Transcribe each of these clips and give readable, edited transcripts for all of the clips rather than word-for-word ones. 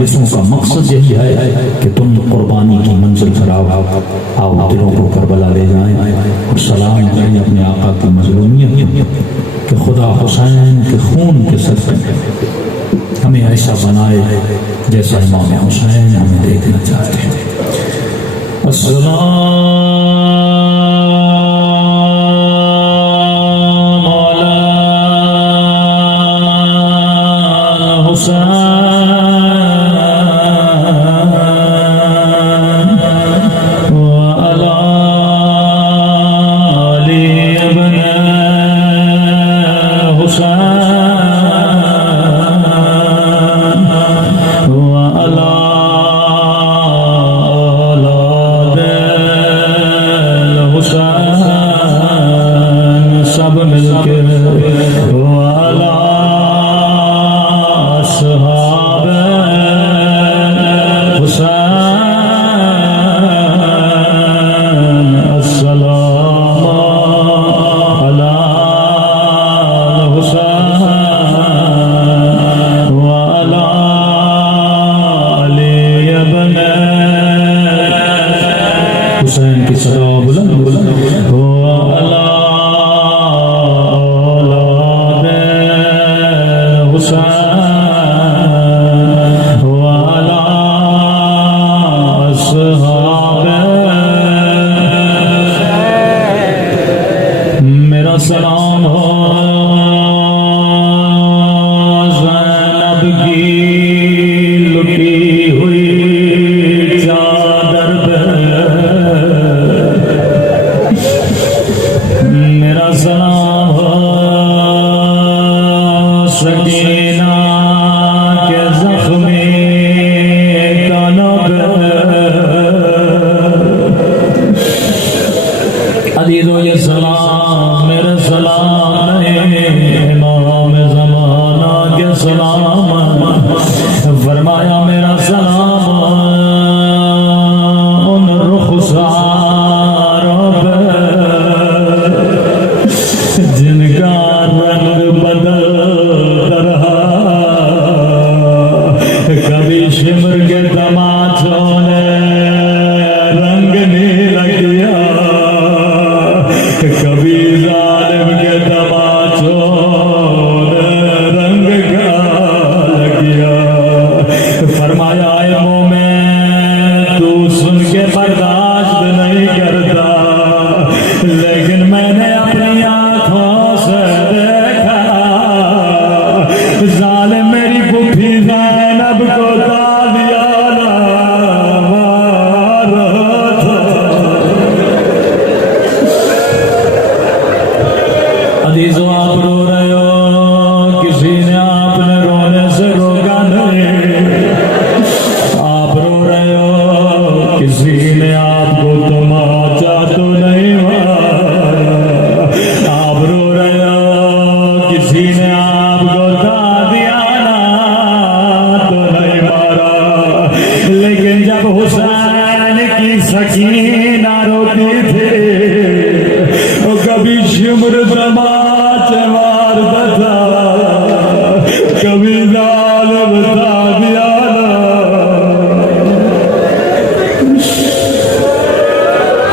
मजलिसों का मकसद यही है कि तुम कुर्बानी की मंजिल पर आओ, दिलों को करबला ले जाएं और सलाम करें अपने आका की मजलूमियत कि खुदा हुसैन के खून के सदक़े हमें ऐसा बनाए जैसा इमाम हुसैन हमें देखना चाहते हैं। अस्सलाम हुसैन की सदा बुलंद बुलंद हो अला औलाद हुसैन हो अला असहाब। मेरा सलाम हो ज़ैनब की लुटी हुई चादर पे, मेरा सलाम हो सकीना के ज़ख्मी कानों पे। अजीज़ो ये सलाम मेरे सलाम नहीं, इमाम ज़माना के सलाम। फरमाया मेरा सलाम उन रुखसारों पे जिनका रंग बदल रहा, कभी शिमर के तमाचों ने रंग नीला किया, कभी जालिम के तमाचों ने रंग काला किया। फरमाया ऐ मोमिन तू सुन के बर्दाश्त नहीं करता, लेकिन मैंने अपनी आंखों से देखा जालिम मेरी बुढ़ी ज़ैनब को तालियाना मार रहा था। अजीज़ो आप रो रहे हो, किसी ने आपने रोने से रोका नहीं। आप रो रहे हो, किसी ने आपको तमाचा तो नहीं मारा। आप रो रहे हो, किसी ने आपको तादियाना तो नहीं मारा। लेकिन जब हुसैन की सकीना रोती थी, वो कभी शिमर तमाचे मारता था, कभी जालिम तादियाना।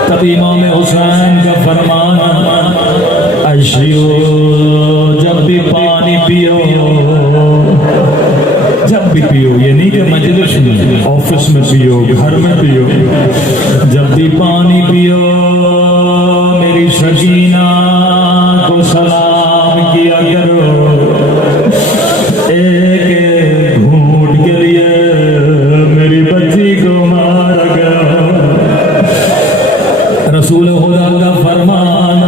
तभी इमाम हुसैन का फरमान अशियो जब भी पानी पियो, जब भी पियो, ये नहीं कि मजलिस में, ऑफिस में पियो, घर में पियो, जब भी पानी पियो मेरी सकीना को सलाम किया करो। एक घूंट के लिए मेरी बच्ची को मारा गया। रसूल खुदा का फरमान,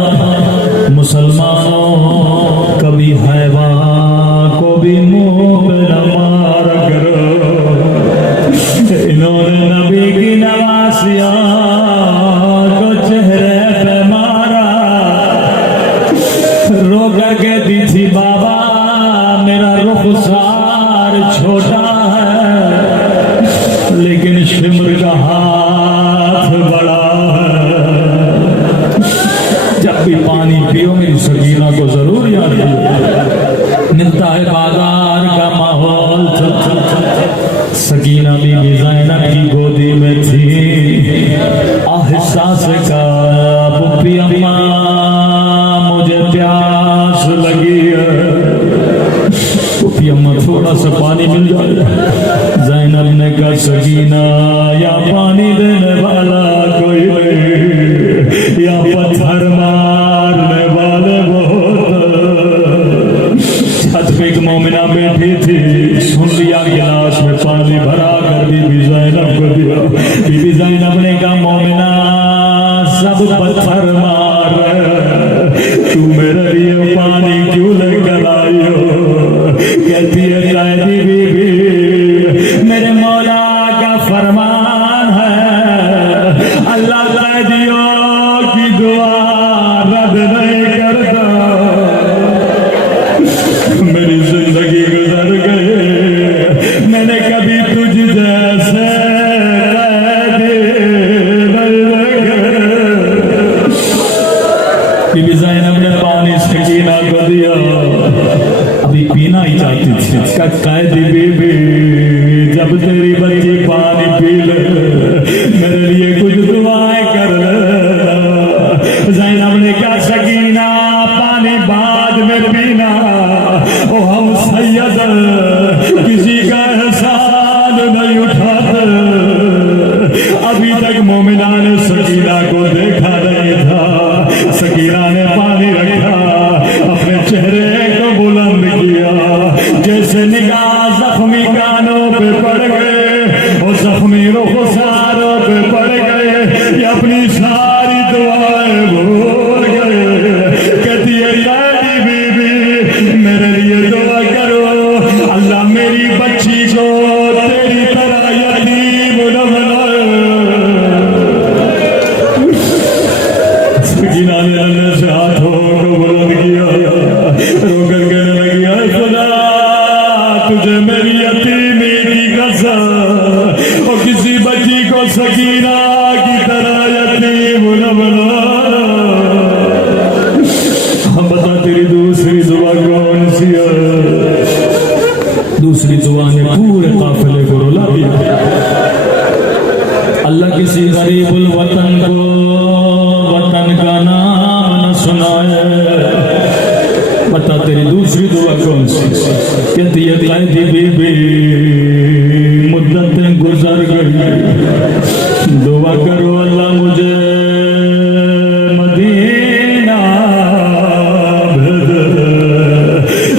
मुसलमानों कभी हैवान को भी मुंह पे न मारा करो। इन्होंने नबी की नवासिया को चेहरे पे मारा, रो करके दी थी बाबा मेरा रुखसार छोटा है, लेकिन शिमर का हाथ बड़ा है। जब भी पानी पियो मेरी सकीना को जरूर याद करो। मिलता है बाजार का माहौल, सकीना बीबी ज़ैनब की गोदी में थी। आहिस्ता से कहा पुप्पी अम्मा मुझे प्यास लगी है। पुप्पी अम्मा थोड़ा सा पानी मिल जाए। ज़ैनब ने कहा सकीना या पानी देने वाला कोई नहीं, या पत्थर मारने वाले बहुत। छत पे एक मोमिना बैठी थी, सुन लिया गिलास में पानी भरा कर बीबी ज़ैनब को दिया। बीबी ज़ैनब ने कहा मोमिना सब पत्थर मार तू मेरे लिए पानी क्यों लेकर आई हो? कहती है कैदी बीबी मेरे मौला का फरमान है, अल्लाह कैदियों की दुआ रद्द नहीं करता। मेरी जिंदगी गुजर गई, मैंने कभी तुझ जैसे बीबी ज़ैनब ने पानी सकीना को दिया। अभी पीना ही चाहती थी। कैदी बीबी जब तेरी बच्ची पानी पी ले मेरे लिए कुछ दुआएं कर ले। ज़ैनब ने कहा सकीना पानी बाद में पीना, ओ हम सैयद किसी का एहसान नहीं उठाते। अभी तक मोमिना ने सकीना को देखा नहीं था। सकीना ने पानी रखा, अपने चेहरे को बुलंद किया, जैसे निगाह जख्मी कानों पे पड़ गए और जख्मी रुखसारों पे पड़ गए, ये अपनी सारी दुआएं भूल गए। कहती है कैदी बीबी मेरे लिए दुआ करो, अल्लाह मेरी बच्ची को तेरी तरह यतीम न बनाए। सकीना ने अल्लाह से हाथों को बुलंद किया, रोकर कहने लगी है खुदा तुझे मेरी यतीमी की कसम, और किसी बच्ची को सकीना की तरह यतीम न बना। हम बता तेरी दूसरी दुआ कौन सी है? दूसरी दुआ ने पूरे काफिले को रुला दिया। अल्लाह किसी गरीबुल वतन को वतन का नाम न सुनाए। बता तेरी दूसरी दुआ कौन सी? कहती है कैदी बीबी मुद्दतें गुजर गई, दुआ करो अल्लाह मुझे मदीना भेज।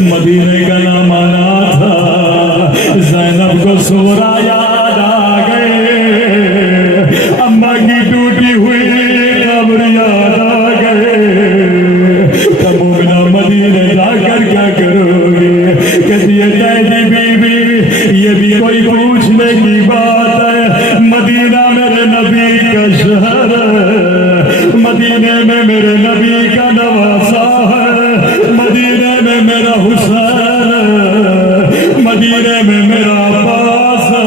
मदीने का नाम आना था, ज़ैनब को सोरा याद आ गए, अम्मा की टूटी हुई कब्र याद आ गए। तब मोमिना मदीने जाकर क्या करोगे? कहती है कैदी बीबी ये भी कोई पूछने की बात है, मदीना मेरे नबी का शहर है, मदीने में मेरे नबी का नवासा है, मदीने में मेरा हुसैन है, मदीने में मेरा अब्बास है,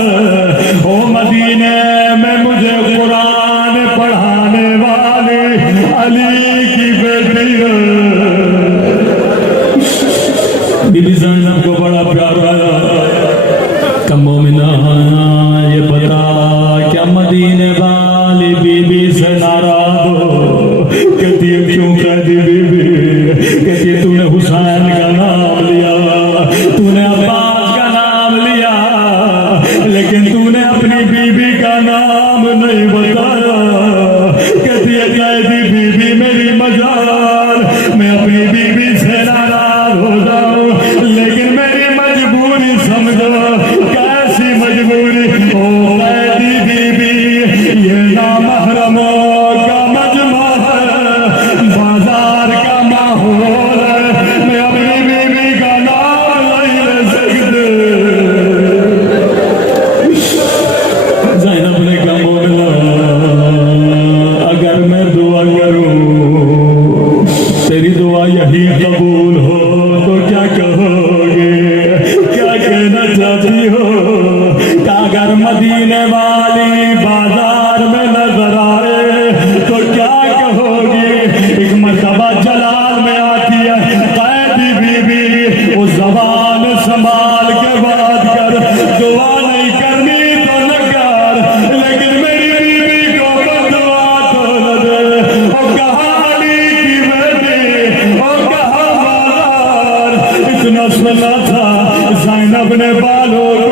ओ मदीने में मुझे कुरान पढ़ाने वाले अली की बेटी है। बीबी ज़ैनब को बड़ा प्यार आया। कम मोमिना ये बता क्या मदीने वाली बीबी से नाराज हो? कहती है क्यों कैदी बीबी? कहती है तूने हुसैन का नाम लिया, तूने अब्बास का नाम लिया, लेकिन तूने अपनी बीबी का नाम नहीं बताया। कहती है कैदी बीबी मेरी मजाल, मैं अपनी बीबी से नाराज हो जाऊं, लेकिन मेरी मजबूरी समझो। कैसी मजबूरी? ओ कैदी बीबी ये नामहरमों का मजमा है, बाजार का माहौल है, मैं अपनी बीबी का नाम नहीं ले सकती। ज़ैनब ने कहा मोमिना अगर मैं दुआ करूं तेरी दुआ यही कबूल हो तो क्या कहोगे? क्या कहना चाहती हो? अगर मदीने वाली बाजार में नजर आए तो क्या कहोगे? एक मर्तबा जलाल में आती है कैदी बीबी, वो जबान संभाल के बात कर, दुआ नहीं कर अपने बालों